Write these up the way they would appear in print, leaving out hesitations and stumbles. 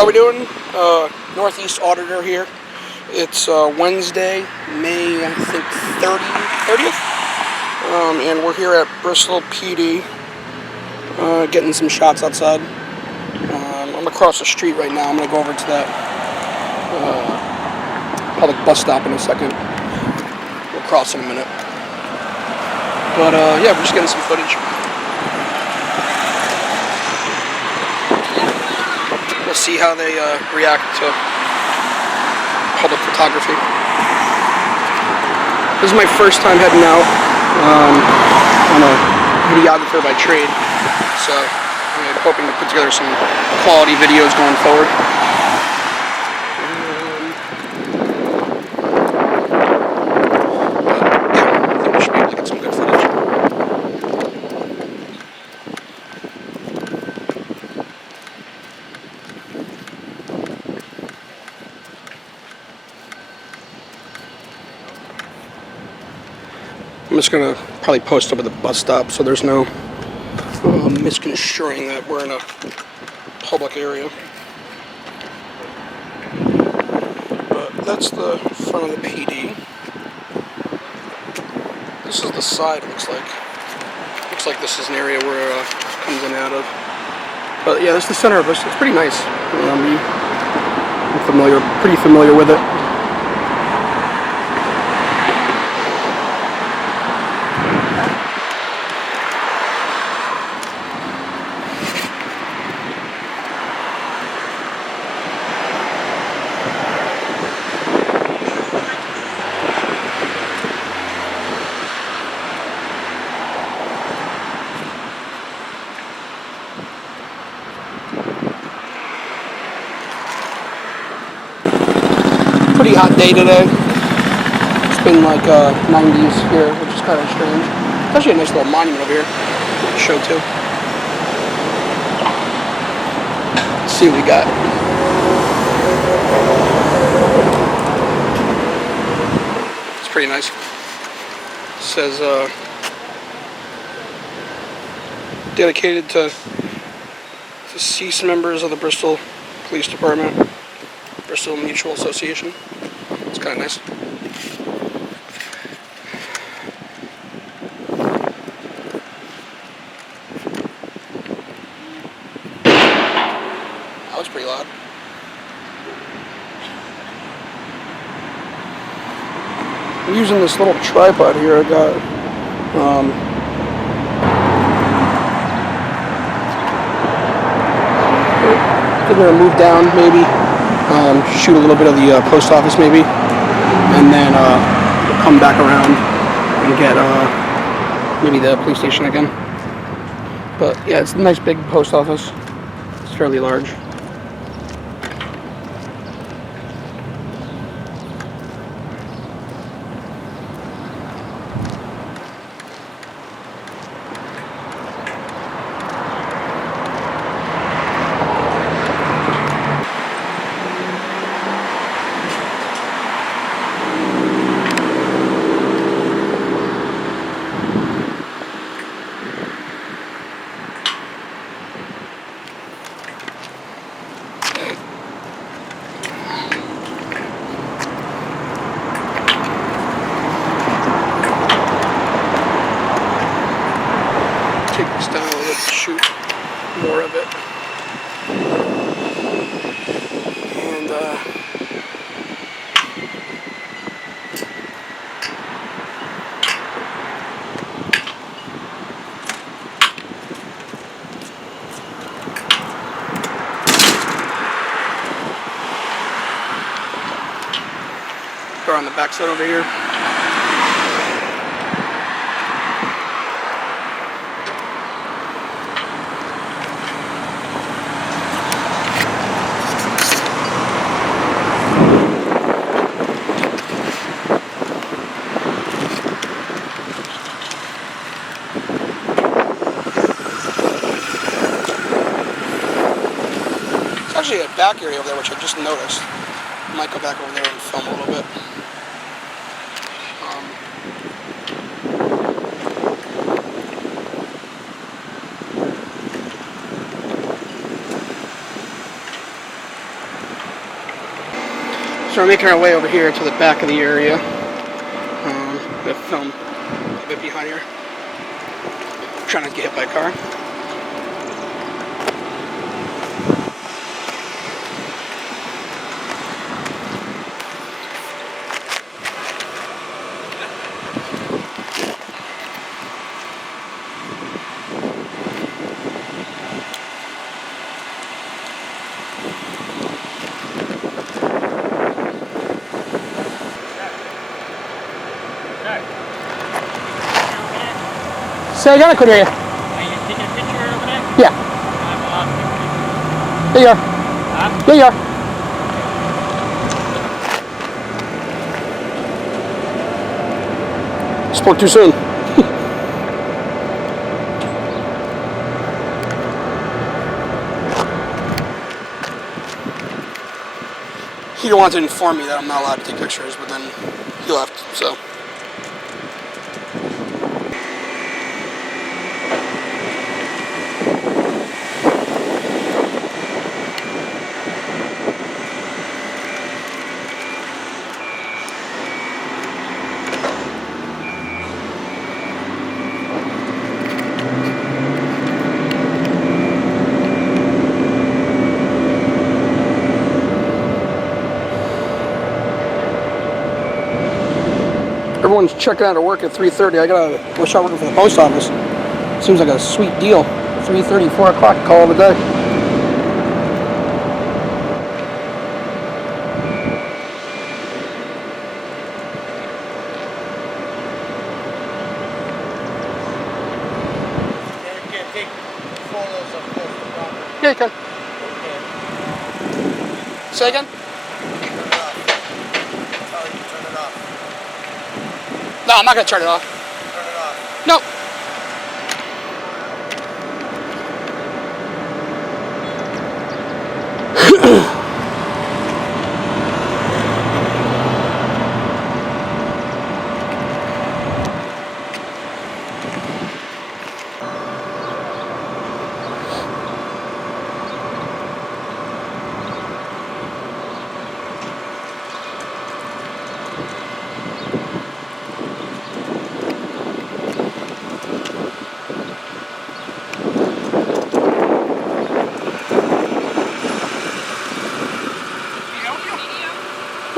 How we doing? Northeast Auditor here. It's Wednesday, May, I think, 30th? And we're here at Bristol PD, getting some shots outside. I'm across the street right now. I'm going to go over to that public bus stop in a second. We'll cross in a minute. But, yeah, we're just getting some footage. We'll see how they react to public photography. This is my first time heading out. I'm a videographer by trade, so I'm hoping to put together some quality videos going forward. Yeah, I think we should be able to get some good footage. I'm just going to probably post over the bus stop so there's no misconstruing that we're in a public area. But that's the front of the PD. This is the side, it looks like. Looks like this is an area where it comes in and out of. But yeah, this is the center of this. It's pretty nice. I'm pretty familiar with it. Pretty hot day today. It's been like 90s here, which is kind of strange. It's actually a nice little monument over here to show too. Let's see what we got. It's pretty nice. It says dedicated to deceased members of the Bristol Police Department. Bristol Mutual Association. It's kind of nice. That was pretty loud. I'm using this little tripod here I got. I'm gonna move down maybe. Shoot a little bit of the post office maybe, and then come back around and get maybe the police station again. But yeah, it's a nice big post office. It's fairly large. Take this down a little bit to shoot more of it. And go on the back side over here. Actually a back area over there, which I just noticed. I might go back over there and film a little bit. So we're making our way over here to the back of the area. Gonna film a bit behind here. Trying not to get hit by a car. Say again, I couldn't hear you. Are you taking a picture over there? Yeah. There you are. Huh? There you are. Spoke too soon. He wanted to inform me that I'm not allowed to take pictures, but then he left, so. Everyone's checking out of work at 3:30. I gotta start working for the post office. Seems like a sweet deal. 3:30, 4 o'clock, call of a day. You can't take photos of postal property. Yeah, you can. Okay. Say again? Turn it off. Oh, you turn it off. No, I'm not gonna turn it off. Turn it off. No.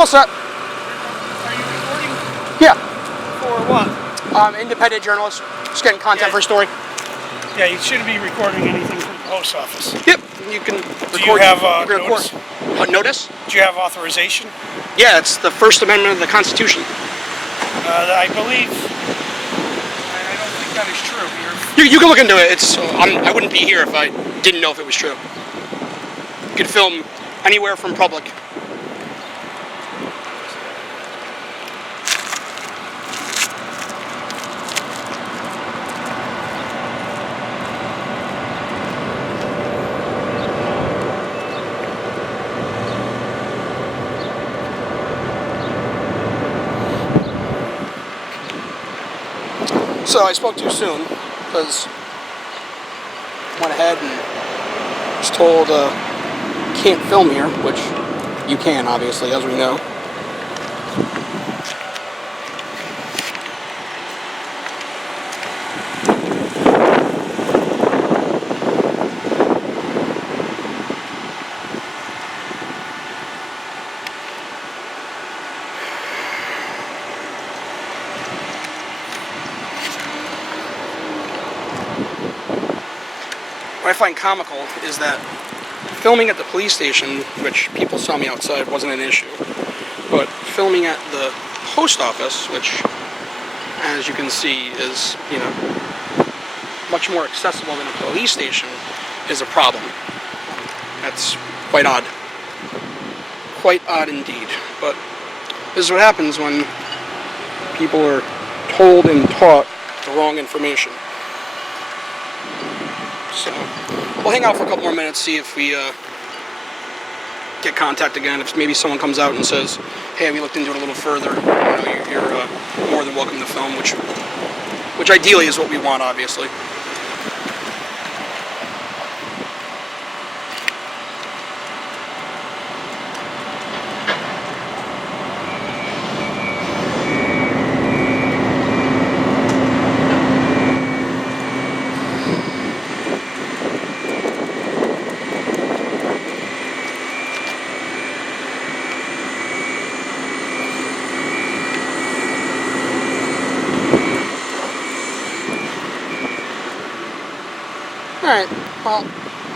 What's that? Are you recording Yeah. for what? Independent journalist. Just getting content for a story. Yeah, you shouldn't be recording anything from the post office. Yep. You can record. Do you have notice? What, notice? Do you have authorization? Yeah, it's the First Amendment of the Constitution. I believe. I don't think that is true. You can look into it. It's I wouldn't be here if I didn't know if it was true. You could film anywhere from public. So I spoke too soon because went ahead and was told can't film here, which you can obviously, as we know. What I find comical is that filming at the police station, which people saw me outside, wasn't an issue. But filming at the post office, which, as you can see, is, much more accessible than a police station, is a problem. That's quite odd. Quite odd indeed. But this is what happens when people are told and taught the wrong information. So, we'll hang out for a couple more minutes, see if we get contact again. If maybe someone comes out and says, hey, we looked into it a little further, you're more than welcome to film, which ideally is what we want, obviously. Alright, well,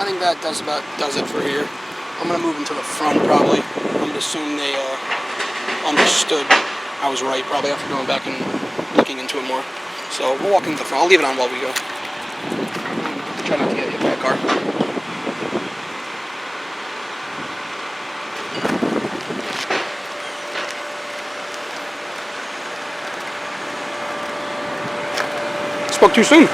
I think that does it for here. I'm going to move into the front, probably. I'm going to assume they understood I was right, probably after going back and looking into it more. So we'll walk into the front. I'll leave it on while we go. Try not to get hit by a car. Spoke too soon.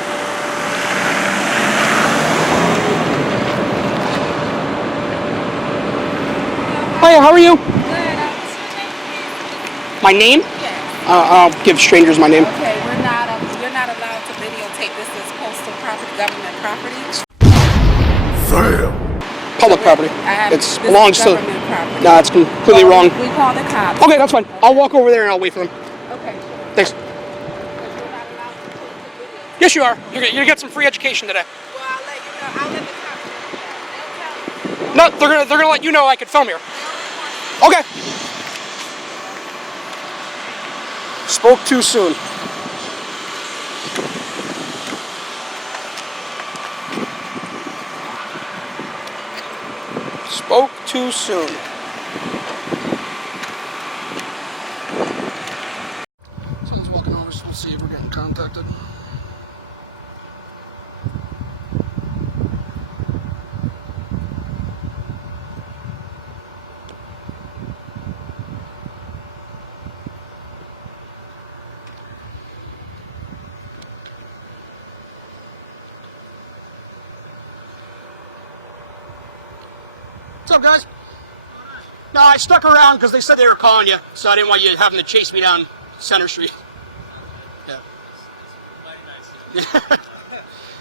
Hiya, how are you? Good. What's your name, please? My name? Yes. I'll give strangers my name. Okay, you're not allowed to videotape this as postal property, government property. Public property. It belongs to. Government property. Nah, it's completely wrong. We call the cops. Okay, that's fine. I'll walk over there and I'll wait for them. Okay. Thanks. You're not allowed to post the video. Yes, you are. You're gonna get some free education today. Well, I'll let you know. I'll let the cops know that. No, They'll tell you. they're gonna let you know I could film here. Okay. Spoke too soon. Spoke too soon. Someone's walking over, so we'll see if we're getting contacted. What's up, guys? No, I stuck around because they said they were calling you, so I didn't want you having to chase me down Center Street. Yeah.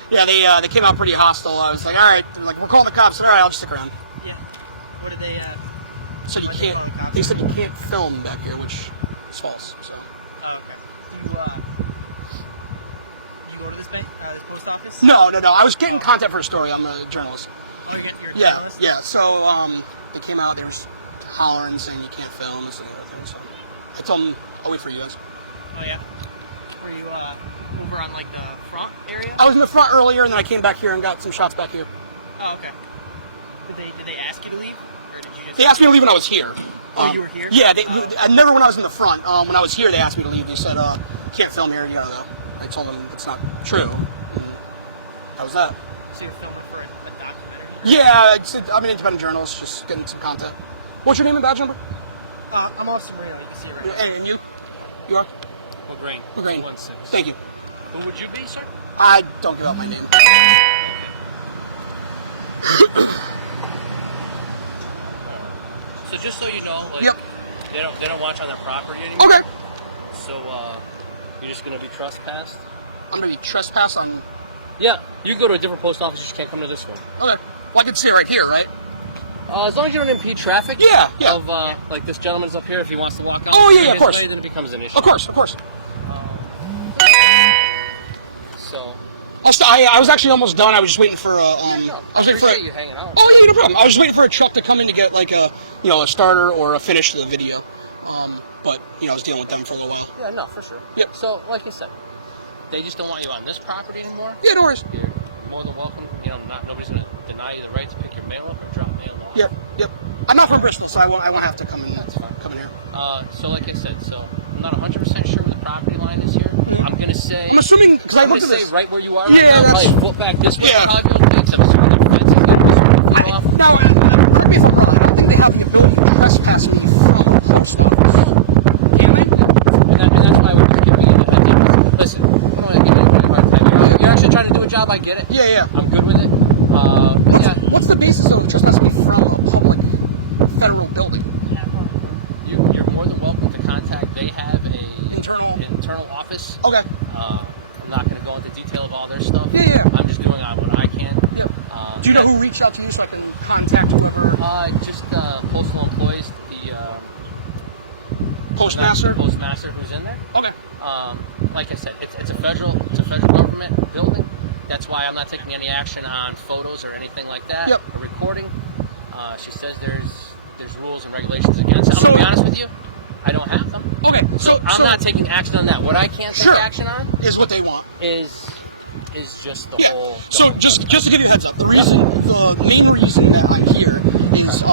Yeah, they came out pretty hostile. I was like, all right. They're like, we're calling the cops. All right, I'll just stick around. Yeah. What did they? So you can't. They said you can't film back here, which is false. So. Oh, okay. You go to this bank, this post office? No. I was getting content for a story. I'm a journalist. Oh, you're a Yeah, journalist? yeah. So they came out. They were hollering, saying you can't film this and the other thing. So I told them I'll wait for you guys. Oh yeah. Were you over on like the front area? I was in the front earlier, and then I came back here and got some shots back here. Oh, okay. Did they ask you to leave, or did you just? They asked me to leave when I was here. Oh, you were here? Yeah, I never when I was in the front. When I was here, they asked me to leave. They said, can't film here. I told them that's not true. And that was that. So you're filming for a documentary? Yeah, I'm an independent journalist, just getting some content. What's your name and badge number? I'm Austin Marino. You can see it right now. And you? You are? LaGrange. LaGrange. 16. Thank you. Who would you be, sir? I don't give out my name. So just so you know, like Yep. they don't watch on their property anymore. Okay. So you're just gonna be trespassed. I'm gonna be trespassed on. Yeah, you can go to a different post office. You just can't come to this one. Okay. Well, I can see it right here, right? As long as you don't impede traffic. Yeah, yeah. Of like this gentleman's up here, if he wants to walk out. Oh, yeah, of his course. way, then it becomes an issue. Of course. So. I was actually almost done. I was just waiting for I was waiting for. appreciate you hanging out. Oh yeah, no problem. I was waiting for a truck to come in to get like a a starter or a finish to the video. But I was dealing with them for a little while. Yeah, no, for sure. Yep. So, like you said, they just don't want you on this property anymore. Yeah, no worries. You're more than welcome. Nobody's gonna deny you the right to pick your mail up or drop mail off. Yep. I'm not from Bristol, so I won't have to come in. That's fine. Come in here. So like I said, I'm not 100% sure where the property line is here. I'm gonna say. I'm assuming because I I'm looked gonna at say this. right where you are right Yeah, now, probably a foot back this way. Yeah. Probably okay, except for some of the fence is gonna be sort of foot off. Now, correct me if I'm wrong. I don't think they have the ability to trespass me from the post office. Can we? And that's why I would give you the heads up. Listen, I don't want to give you a hard time. You're actually trying to do a job. I get it. Yeah. I'm good with it. But yeah. What's the basis of trespassing me from a public federal building? You're more than welcome to contact. They have a internal office. Okay. I'm not going to go into detail of all their stuff. Yeah. I'm just doing what I can. Yep. Do you know who reached out to you so I can contact whoever? Just postal employees, the Postmaster? postmaster who's in there. Okay. Like I said, it's a federal government building. That's why I'm not taking any action on photos or anything like that. Yep. A recording. She says there's rules and regulations against it. I'm gonna be honest with you. I don't have them. Okay. So I'm not taking action on that. What I can't take Sure. action on Is what they want. is is just the whole. So just to give you a heads up, the main reason that I'm here is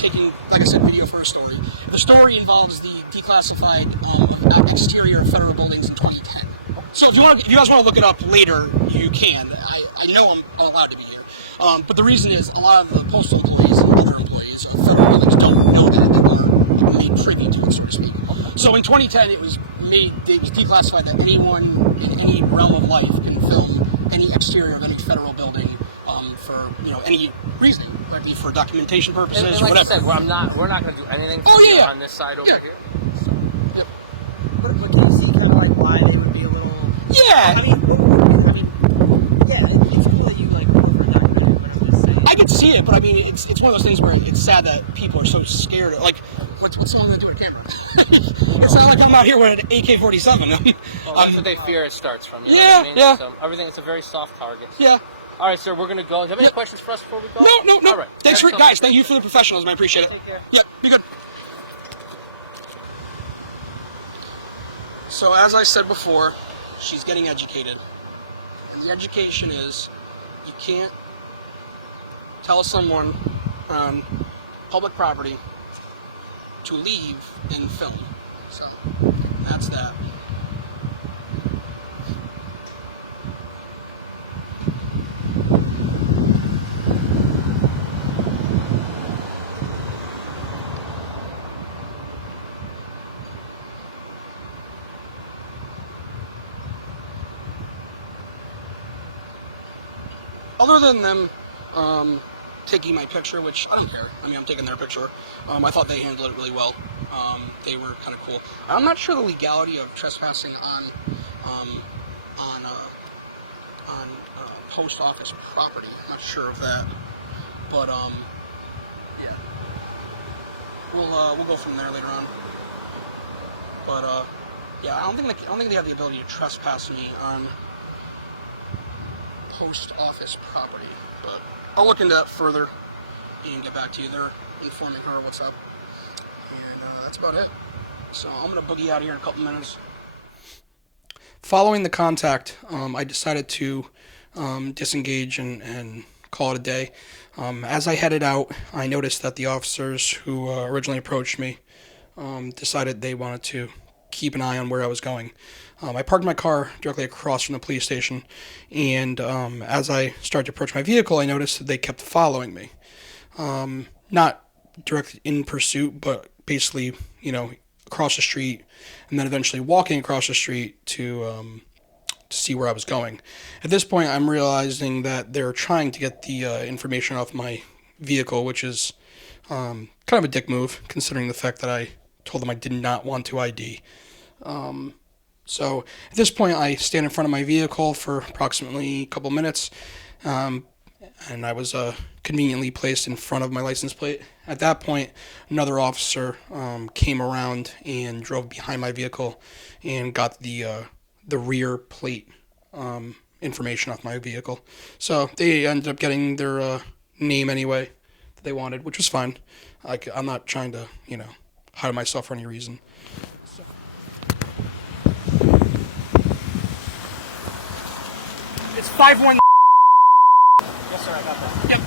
taking, like I said, video for a story. The story involves the declassified exterior federal buildings in 2010. So if you guys want to look it up later, you can. I know I'm allowed to be here. But the reason is a lot of the postal employees and other employees of federal buildings don't know that they were made privy to it, so to speak. So in 2010, it was declassified that anyone in any realm of life can film any exterior of any federal building for any reason, whether it be for documentation purposes and or like whatever. I said, we're not going to do anything on this side over here. Yep. But can you see kind of like why they would be a little? Yeah. I mean, yeah, it's cool that you like over-documented whatever it's saying. I can see it, but I mean, it's one of those things where it's sad that people are so scared. Like, what's wrong with doing a camera? It's not like I'm out here with an AK-47. Well, that's what they fear it starts from. You know Yeah, what I mean? yeah. So everything is a very soft target. Yeah. All right, sir, we're going to go. Do you have any questions for us before we go? No. All right. Thanks for Excellent. guys. Thank you for the professionalism. I appreciate it. Take care. Yeah, be good. So as I said before, she's getting educated, and the education is you can't tell someone on public property to leave and film. So that's that. Other than them taking my picture, which I don't care. I mean, I'm taking their picture. I thought they handled it really well. They were kind of cool. I'm not sure the legality of trespassing on post office property. I'm not sure of that, but yeah, we'll go from there later on. But yeah, I don't think they have the ability to trespass me on post office property, but I'll look into that further and get back to you. They're informing her what's up, and that's about it. So I'm gonna boogie out of here in a couple minutes. Following the contact, I decided to disengage and call it a day. As I headed out, I noticed that the officers who originally approached me decided they wanted to keep an eye on where I was going. I parked my car directly across from the police station, and as I started to approach my vehicle, I noticed that they kept following me. Not directly in pursuit, but basically, across the street, and then eventually walking across the street to see where I was going. At this point, I'm realizing that they're trying to get the information off my vehicle, which is kind of a dick move, considering the fact that I told them I did not want to ID. So at this point, I stand in front of my vehicle for approximately a couple minutes, and I was conveniently placed in front of my license plate. At that point, another officer came around and drove behind my vehicle and got the rear plate information off my vehicle. So they ended up getting their name anyway that they wanted, which was fine. I'm not trying to, hide myself for any reason. It's 5-1. Yes, sir, I got that. Yep.